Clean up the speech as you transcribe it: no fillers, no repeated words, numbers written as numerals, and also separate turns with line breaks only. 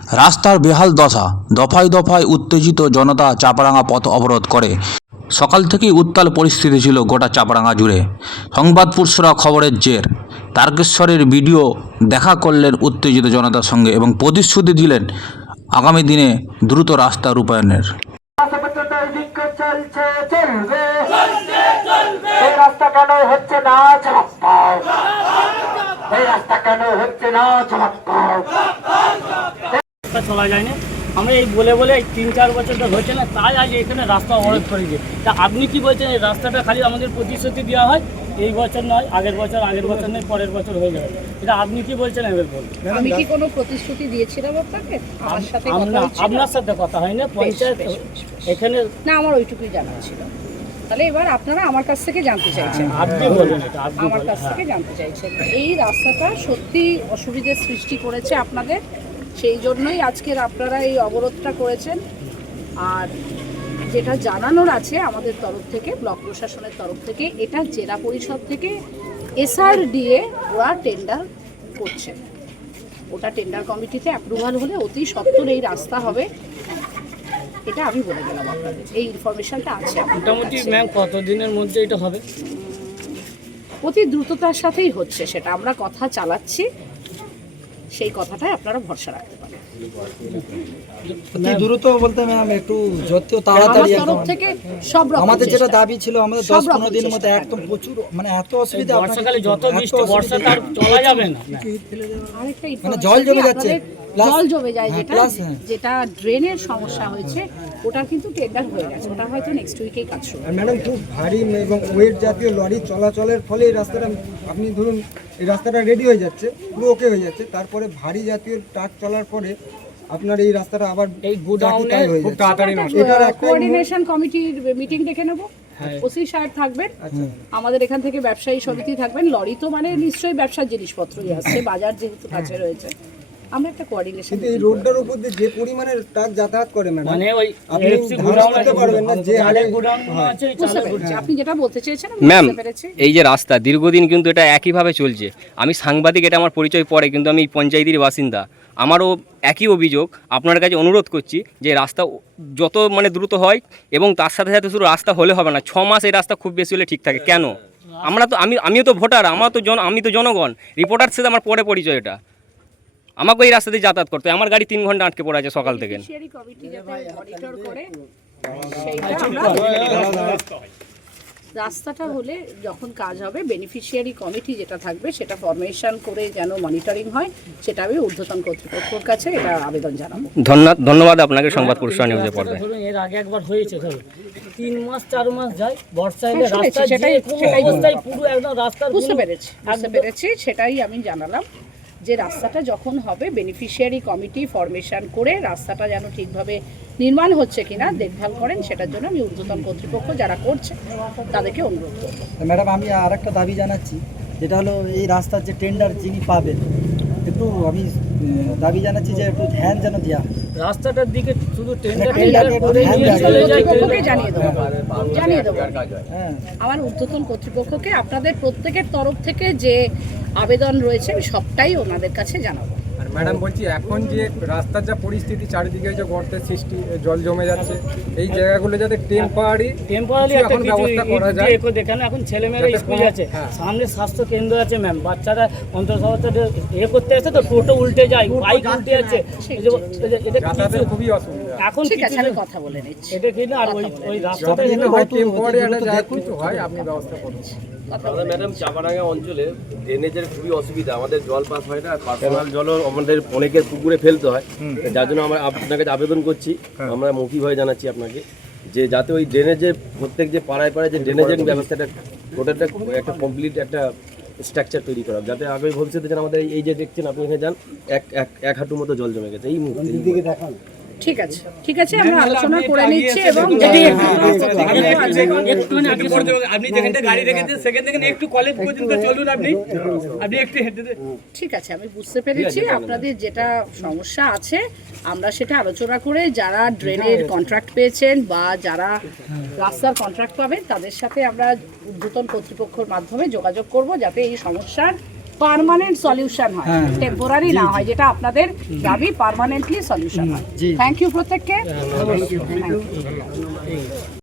রাস্তার বেহাল দশা, দফায় দফায় উত্তেজিত জনতা চাপরাঙা পথ অবরোধ করে। সকাল থেকেই উত্তাল পরিস্থিতি ছিল গোটা চাপরাঙা জুড়ে। সংবাদ পুরুষরা খবরের জের। তারকেশ্বরের ভিডিও দেখা করলেন উত্তেজিত জনতার সঙ্গে এবং প্রতিশ্রুতি দিলেন আগামী দিনে দ্রুত রাস্তা রূপায়ণের।
রাস্তা কেন হচ্ছে না জবাব দাও, এই রাস্তা কেন হচ্ছে না জবাব দাও।
চলা যায় না, আমরা এই বলে বলে 3-4 বছর তো হচ্ছে না, তাই আজ এখানে রাস্তা অবরোধ করেছে। তা আপনি কি বলছেন এই রাস্তাটা খালি আমাদের প্রতিশ্রুতি দেওয়া হয়, এই বছর নয় আগের বছর নয় পরের বছর হয়ে যাবে, এটা আপনি কি বলছেন এবার বলুন।
আমি কি কোনো প্রতিশ্রুতি দিয়েছিলাম আপনাকে? আমার সাথে
আপনার সাথে কথা হয় না পঞ্চায়েত এখানে
না, আমার ওইটুকুই জানা ছিল। তাহলে এবার আপনারা আমার কাছ থেকে জানতে চাইছেন,
আপনি বলুন,
আমার কাছ থেকে জানতে চাইছেন এই রাস্তাটা সত্যি অসুবিধার সৃষ্টি করেছে আপনাদের, সেই জন্যই আজকের আপনারা এই অবরোধটা করেছেন। আর যেটা জানানোর আছে আমাদের তরফ থেকে, ব্লক প্রশাসনের তরফ থেকে, এটা জেলা পরিষদ থেকে SRDA ওরা টেন্ডার করছে, ওটা টেন্ডার কমিটিতে অ্যাপ্রুভাল হলে অতি সত্বর এই রাস্তা হবে, এটা আমি বলে দিলাম আপনাদের। এই ইনফরমেশনটা আছে
মোটামুটি ম্যাম কতদিনের মধ্যে এটা হবে?
অতি দ্রুততার সাথেই হচ্ছে, সেটা আমরা কথা চালাচ্ছি, সেই কথাটাই আপনারা ভরসা রাখতে পারেন।
দ্রুত বলতে ম্যাম একটু যত তাড়াতাড়ি
তরফ থেকে সব রকম
আমাদের যেটা দাবি ছিল, আমাদের 10-15 দিনের মধ্যে একদম প্রচুর মানে এত অসুবিধা,
বর্ষাকালে যত বৃষ্টি, বর্ষাটা আর চলা যাবে না,
আরেকটা
মানে জল জমে যাচ্ছে,
জল জমে যায়, যেটা ড্রেনের সমস্যা হয়েছে ওটা কিন্তু টেন্ডার হয়ে গেছে, ওটা হয়তো নেক্সট উইকেই কাজ শুরু হবে।
ম্যাডাম, খুব ভারী এবং ওয়েট জাতীয় লরি চলাচলের ফলে এই রাস্তাটা, আপনি ধরুন এই রাস্তাটা রেডি হয়ে যাচ্ছে, পুরো ওকে হয়ে যাচ্ছে, তারপরে ভারী জাতীয় ট্রাক চলার পরে আপনার এই রাস্তাটা আবার
এই গোডাউনে খুব তাড়াতাড়ি
কোঅর্ডিনেশন কমিটির মিটিং ডেকে নেব, ওসি সাহেব থাকবেন, আমাদের এখান থেকে ব্যবসায়ী সমিতি থাকবেন, লরি তো মানে নিশ্চয়ই ব্যবসার জিনিসপত্রই আসছে, বাজার যেহেতু কাছে রয়েছে, আমরা একটা কোঅর্ডিনেশন।
কিন্তু এই রোডটার উপর দিয়ে যে পরিমাণে ট্রাক যাতায়াত করে ম্যাডাম,
মানে ওই
আপনি ধারণা করতে পারবেন না যে হারে
গোডাউন আছে।
বুঝতে পেরেছি আপনি যেটা বলতে চেয়েছেন,
ম্যাম,
বুঝতে পেরেছি।
এই যে রাস্তা দীর্ঘদিন কিন্তু এটা একইভাবে চলছে। আমি সাংবাদিক, এটা আমার পরিচয় পড়ে, কিন্তু আমি পঞ্চায়েতের বাসিন্দা। আমারও একই অভিযোগ। আপনার কাছে অনুরোধ করছি যে রাস্তা যত মানে দ্রুত হয়, এবং তার সাথে সাথে শুধু রাস্তা হলে হবে না, 6 মাস এই রাস্তা খুব বেশি হলে ঠিক থাকে। কেন? আমরা তো আমিও তো ভোটার, আমি তো জনগণ, রিপোর্টার সাথে আমার পরে পরিচয়। এটা আমাকে এই রাস্তা দিয়ে যাতায়াত করতে হয়। আমার গাড়ি 3 ঘন্টা আটকে পড়ে আছে সকাল থেকে।
রাস্তাটা হলে যখন কাজ হবে, বেনিফিশিয়ারি কমিটি যেটা থাকবে সেটা ফরমেশন করে যেন মনিটরিং হয়, সেটা আমি ঊর্ধ্বতন কর্তৃপক্ষের কাছে এটা আবেদন জানাবো।
ধন্যবাদ আপনাকে সংবাদ পুরস্কার নিউজে পড়বে।
ধরুন এর আগে একবার হয়েছে, ধরুন 3 মাস 4 মাস যায়, বর্ষা এলে রাস্তা
সেটাই
পুরো একদম রাস্তা
বুঝতে পেরেছি, সেটাই আমি জানালাম যে রাস্তাটা যখন হবে বেনিফিশিয়ারি কমিটি ফরমেশন করে রাস্তাটা যেন ঠিকভাবে নির্মাণ হচ্ছে কিনা দেখভাল করেন, সেটার জন্য আমি ঊর্ধ্বতন কর্তৃপক্ষ যারা করছে তাদেরকে অনুরোধ করব।
ম্যাডাম, আমি আরেকটা দাবি জানাচ্ছি, যেটা হলো এই রাস্তার যে টেন্ডার যিনি পাবেন, একটু আমি দাবি জানাচ্ছি যে একটু ধ্যান যেন দেওয়া হয়
রাস্তাটার দিকে। শুধু টেন্ডার
করে নিয়ে চলে যায়,
জানিয়ে দেবো আমার ঊর্ধ্বতন কর্তৃপক্ষকে, আপনাদের প্রত্যেকের তরফ থেকে যে আবেদন রয়েছে আমি সবটাই ওনাদের কাছে জানাবো।
আর ম্যাডাম বলছি, এখন যে রাস্তার যা পরিস্থিতি, চারিদিকে যে গর্তের সৃষ্টি, জল জমে যাচ্ছে, এই জায়গাগুলো যাতে টেম্পারারি
এখন
ব্যবস্থা করা যায়।
দেখেন এখন ছেলেমেয়েরা স্কুল আছে, সামনে স্বাস্থ্য কেন্দ্র আছে ম্যাম, বাচ্চারা অন্তর্সত্ত্বা করতে আসে তো টোটো উল্টে যায়, বাইক উল্টে যাচ্ছে,
খুবই অসুবিধা।
এখন
ঠিক আছে, আমি কথা বলে নিচ্ছি।
এটা কি না, আর ওই রাস্তাটা
টেম্পারারি একটা জায়গা হয়, আপনি ব্যবস্থা করুন।
ম্যাডাম, চাপাডাঙ্গা অঞ্চলে ড্রেনেজের খুবই অসুবিধা, আমাদের জল পাস হয় না, পার্সোনাল জলও আমাদের অনেকের পুকুরে ফেলতে হয়, যার জন্য আমরা আপনার কাছে আবেদন করছি, আমরা মৌখিকভাবে জানাচ্ছি আপনাকে যে যাতে ওই ড্রেনেজের প্রত্যেক যে পাড়ায় পাড়ায় যে ড্রেনেজের ব্যবস্থাটা ওটাটা একটা কমপ্লিট একটা স্ট্রাকচার তৈরি করা, যাতে আগামী ভবিষ্যতে যেন আমাদের এই যে দেখছেন আপনি এখানে যান, এক হাঁটুর মতো জল জমে গেছে এই মুহূর্তে।
ঠিক আছে, আমরা আলোচনা করে নিচ্ছি এবং
আপনি যেখানটা গাড়ি রেখেছেন সেখান থেকে একটু কলেজ পর্যন্ত চলুন, আপনি একটু হেঁটে।
ঠিক আছে, আমি বুঝতে পেরেছি আপনাদের যেটা সমস্যা আছে, আমরা সেটা আলোচনা করে যারা ড্রেনের কন্ট্রাক্ট পেয়েছেন বা যারা রাস্তার কন্ট্রাক্ট পাবেন তাদের সাথে আমরা ঊর্ধ্বতন কর্তৃপক্ষের মাধ্যমে যোগাযোগ করব, যাতে এই সমস্যার পার্মানেন্ট সলিউশন হয়,
হ্যাঁ।
টেম্পোরারি না হয়, যেটা আপনাদের দাবি পার্মানেন্টলি সলিউশন হয়।
জি।
থ্যাংক ইউ প্রত্যেককে। Thank you.